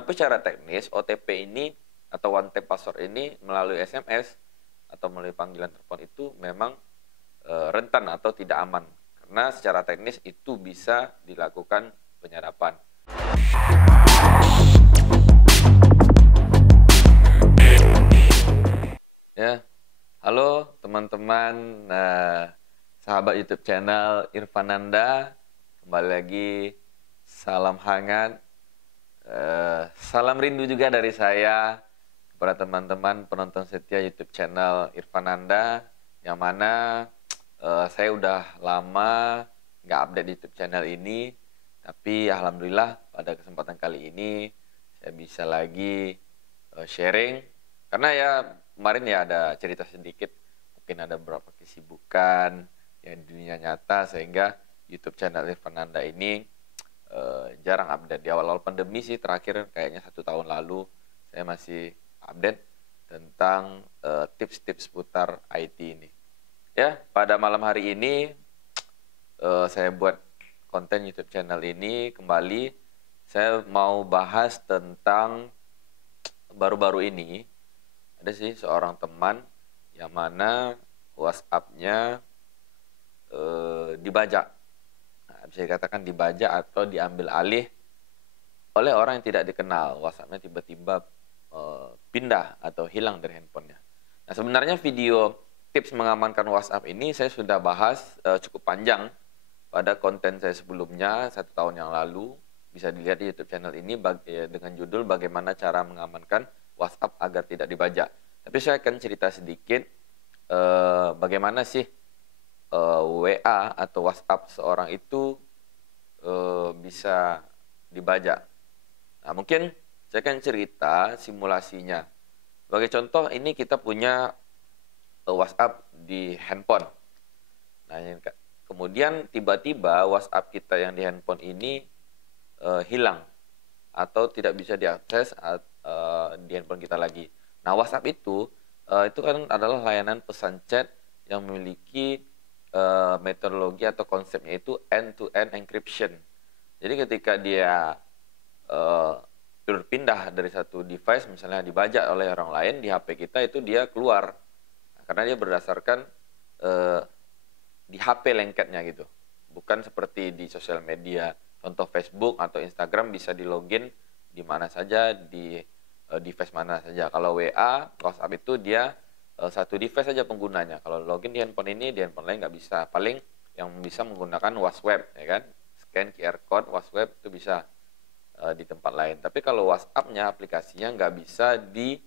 Tapi secara teknis OTP ini atau one time password ini melalui SMS atau melalui panggilan telepon itu memang rentan atau tidak aman. Karena secara teknis itu bisa dilakukan penyadapan. Ya, halo teman-teman, sahabat YouTube channel Irfananda, kembali lagi, salam hangat, salam rindu juga dari saya kepada teman-teman penonton setia YouTube channel Irfananda, yang mana saya udah lama nggak update YouTube channel ini, tapi alhamdulillah pada kesempatan kali ini saya bisa lagi sharing, karena ya kemarin ya ada cerita sedikit, mungkin ada beberapa kesibukan yang di dunia nyata sehingga YouTube channel Irfananda ini jarang update. Di awal-awal pandemi sih, terakhir kayaknya 1 tahun lalu saya masih update tentang tips-tips seputar IT ini. Ya, pada malam hari ini saya buat konten YouTube channel ini kembali. Saya mau bahas tentang baru-baru ini ada sih seorang teman yang mana WhatsApp-nya dibajak. Nah, bisa dikatakan dibajak atau diambil alih oleh orang yang tidak dikenal. WhatsApp-nya tiba-tiba pindah atau hilang dari handphonenya. Nah, sebenarnya video tips mengamankan WhatsApp ini saya sudah bahas cukup panjang pada konten saya sebelumnya 1 tahun yang lalu. Bisa dilihat di YouTube channel ini dengan judul bagaimana cara mengamankan WhatsApp agar tidak dibajak. Tapi saya akan cerita sedikit bagaimana sih WA atau WhatsApp seorang itu bisa dibajak. Nah, mungkin saya akan cerita simulasinya. Sebagai contoh, ini kita punya WhatsApp di handphone. Nah, kemudian tiba-tiba WhatsApp kita yang di handphone ini hilang atau tidak bisa diakses di handphone kita lagi. Nah, WhatsApp itu kan adalah layanan pesan chat yang memiliki metodologi atau konsepnya itu end-to-end encryption. Jadi ketika dia berpindah dari satu device, misalnya dibajak oleh orang lain di HP kita, itu dia keluar. Nah, karena dia berdasarkan di HP lengketnya gitu. Bukan seperti di sosial media. Contoh Facebook atau Instagram bisa di login di mana saja, di device mana saja. Kalau WA, WhatsApp itu dia satu device saja penggunanya. Kalau login di handphone ini, di handphone lain nggak bisa. Paling yang bisa menggunakan WhatsApp, ya kan? Scan QR code WhatsApp itu bisa di tempat lain. Tapi kalau WhatsApp-nya, aplikasinya nggak bisa di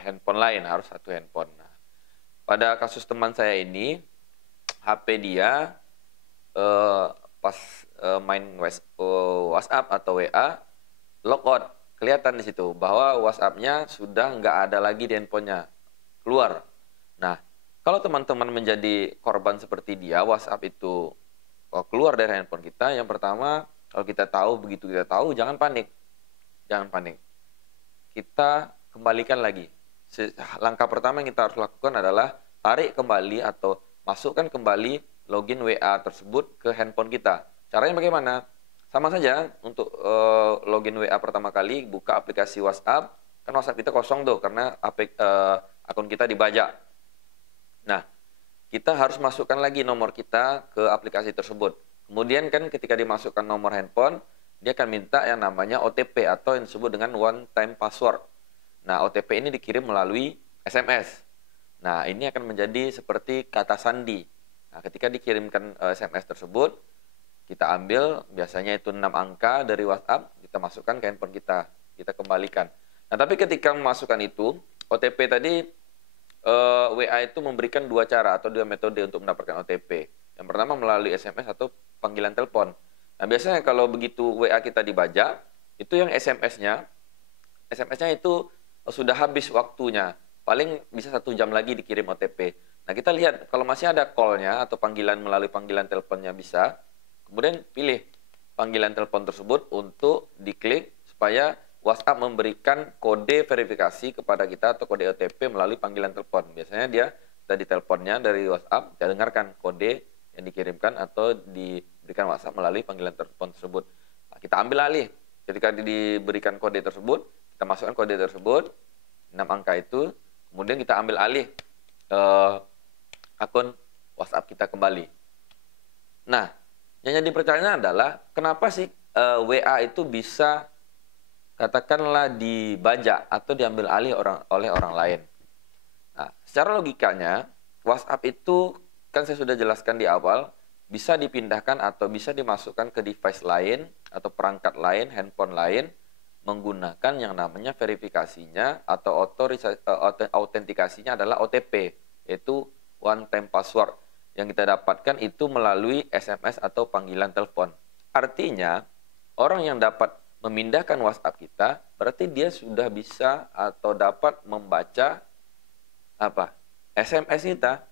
handphone lain, harus satu handphone. Nah, pada kasus teman saya ini, HP dia pas main WhatsApp atau WA, logout, kelihatan di situ bahwa WhatsApp-nya sudah nggak ada lagi di handphonenya, keluar. Nah, kalau teman-teman menjadi korban seperti dia, WhatsApp itu keluar dari handphone kita, yang pertama, kalau kita tahu, begitu kita tahu, jangan panik. Jangan panik. Kita kembalikan lagi. Langkah pertama yang kita harus lakukan adalah tarik kembali atau masukkan kembali login WA tersebut ke handphone kita. Caranya bagaimana? Sama saja untuk login WA pertama kali, buka aplikasi WhatsApp. Kan WhatsApp kita kosong tuh karena akun kita dibajak. Nah, kita harus masukkan lagi nomor kita ke aplikasi tersebut. Kemudian kan ketika dimasukkan nomor handphone, dia akan minta yang namanya OTP atau yang disebut dengan one time password. Nah, OTP ini dikirim melalui SMS. Nah, ini akan menjadi seperti kata sandi. Nah, ketika dikirimkan SMS tersebut, kita ambil, biasanya itu 6 angka dari WhatsApp, kita masukkan ke handphone kita kembalikan. Nah, tapi ketika memasukkan itu, OTP tadi, WA itu memberikan 2 cara atau 2 metode untuk mendapatkan OTP. Yang pertama melalui SMS atau panggilan telepon. Nah, biasanya kalau begitu WA kita dibajak, itu yang SMS-nya itu sudah habis waktunya. Paling bisa 1 jam lagi dikirim OTP. Nah, kita lihat kalau masih ada call-nya atau panggilan melalui panggilan teleponnya bisa, kemudian pilih panggilan telepon tersebut untuk diklik supaya WhatsApp memberikan kode verifikasi kepada kita atau kode OTP melalui panggilan telepon. Biasanya dia tadi teleponnya dari WhatsApp, dia dengarkan kode yang dikirimkan atau diberikan WhatsApp melalui panggilan telepon tersebut. Nah, kita ambil alih, ketika diberikan kode tersebut, kita masukkan kode tersebut, 6 angka itu, kemudian kita ambil alih akun WhatsApp kita kembali. Nah, yang jadi pertanyaan adalah, kenapa sih WA itu bisa katakanlah dibajak atau diambil alih oleh orang lain? Nah, secara logikanya, WhatsApp itu kan saya sudah jelaskan di awal, bisa dipindahkan atau bisa dimasukkan ke device lain atau perangkat lain, handphone lain, menggunakan yang namanya verifikasinya atau autentikasinya adalah OTP, yaitu one time password yang kita dapatkan itu melalui SMS atau panggilan telepon. Artinya, orang yang dapat memindahkan WhatsApp kita, berarti dia sudah bisa atau dapat membaca SMS kita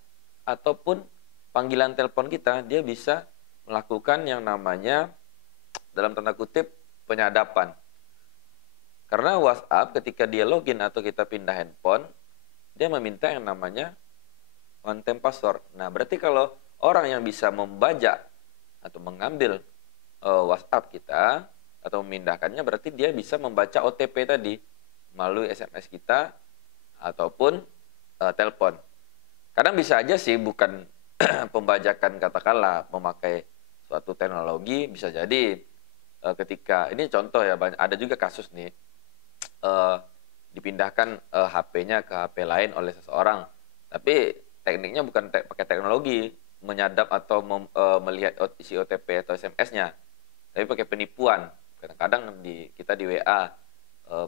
ataupun panggilan telepon kita. Dia bisa melakukan yang namanya dalam tanda kutip penyadapan. Karena WhatsApp ketika dia login atau kita pindah handphone, dia meminta yang namanya one time password. Nah, berarti kalau orang yang bisa membajak atau mengambil WhatsApp kita atau memindahkannya, berarti dia bisa membaca OTP tadi melalui SMS kita ataupun telepon. Kadang bisa aja sih bukan pembajakan, katakanlah memakai suatu teknologi, bisa jadi ketika ini contoh ya, ada juga kasus nih dipindahkan HP-nya ke HP lain oleh seseorang, tapi tekniknya bukan pakai teknologi menyadap atau melihat isi OTP atau SMS-nya, tapi pakai penipuan. Kadang-kadang kita di WA,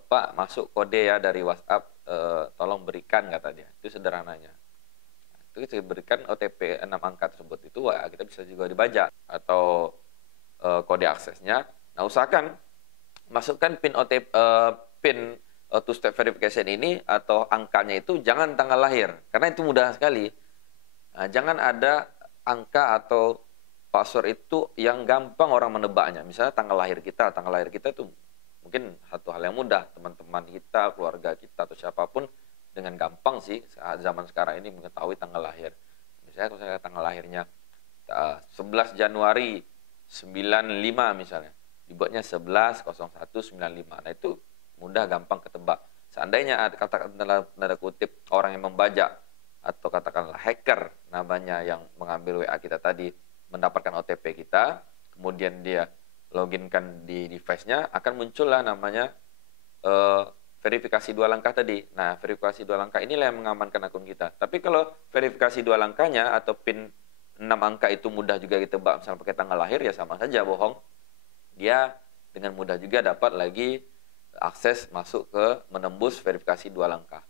Pak masuk kode ya dari WhatsApp, tolong berikan, kata dia. Itu sederhananya. Itu kita berikan OTP 6 angka tersebut, itu kita bisa juga dibajak atau kode aksesnya. Nah, usahakan masukkan PIN OTP, PIN two step verification ini atau angkanya itu jangan tanggal lahir, karena itu mudah sekali. Nah, jangan ada angka atau password itu yang gampang orang menebaknya. Misalnya tanggal lahir kita itu mungkin satu hal yang mudah, teman-teman kita, keluarga kita atau siapapun dengan gampang sih zaman sekarang ini mengetahui tanggal lahir. Misalnya kalau saya tanggal lahirnya 11 Januari 95 misalnya, dibuatnya 11/01/95. Nah, itu mudah gampang ketebak. Seandainya ada katakan tanda kutip orang yang membajak atau katakanlah hacker namanya yang mengambil WA kita tadi, mendapatkan OTP kita, kemudian dia loginkan di device-nya, akan muncullah namanya verifikasi 2 langkah tadi. Nah, verifikasi 2 langkah inilah yang mengamankan akun kita. Tapi kalau verifikasi 2 langkahnya atau PIN 6 angka itu mudah juga ditebak, misalnya pakai tanggal lahir, ya sama saja bohong. Dia dengan mudah juga dapat lagi akses masuk ke menembus verifikasi 2 langkah.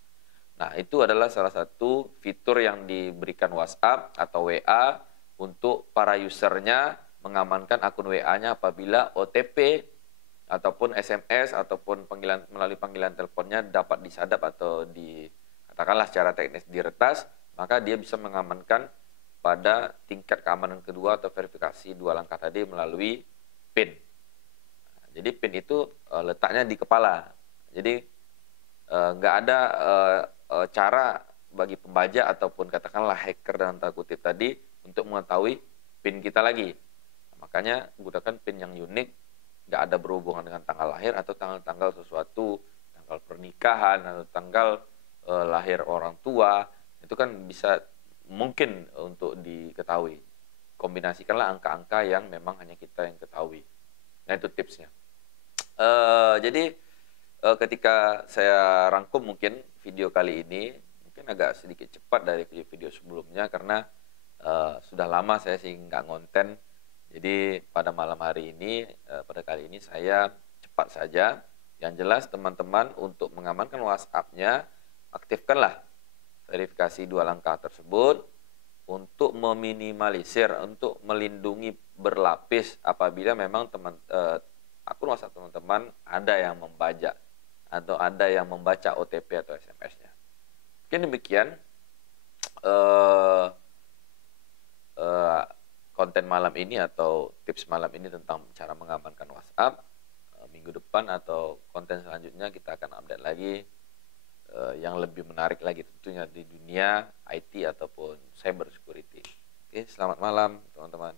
Nah, itu adalah salah satu fitur yang diberikan WhatsApp atau WA untuk para usernya mengamankan akun WA-nya apabila OTP ataupun SMS ataupun melalui panggilan teleponnya dapat disadap atau katakanlah secara teknis diretas, maka dia bisa mengamankan pada tingkat keamanan kedua atau verifikasi 2 langkah tadi melalui PIN. Nah, jadi PIN itu letaknya di kepala. Jadi nggak ada cara bagi pembajak ataupun katakanlah hacker dalam tanda kutip tadi untuk mengetahui PIN kita lagi. Nah, makanya gunakan PIN yang unik, nggak ada berhubungan dengan tanggal lahir atau tanggal sesuatu, tanggal pernikahan atau tanggal lahir orang tua. Itu kan bisa mungkin untuk diketahui. Kombinasikanlah angka-angka yang memang hanya kita yang ketahui. Nah, itu tipsnya. Jadi ketika saya rangkum mungkin video kali ini mungkin agak sedikit cepat dari video-video sebelumnya karena sudah lama saya sih nggak ngonten. Jadi pada malam hari ini, pada kali ini saya cepat saja. Yang jelas teman-teman untuk mengamankan WhatsApp-nya, aktifkanlah verifikasi 2 langkah tersebut untuk meminimalisir, untuk melindungi berlapis apabila memang akun WhatsApp teman-teman ada yang membajak atau ada yang membaca OTP atau SMS-nya. Mungkin demikian konten malam ini atau tips malam ini tentang cara mengamankan WhatsApp. Minggu depan atau konten selanjutnya kita akan update lagi yang lebih menarik lagi tentunya di dunia IT ataupun cyber security. Oke, selamat malam teman-teman.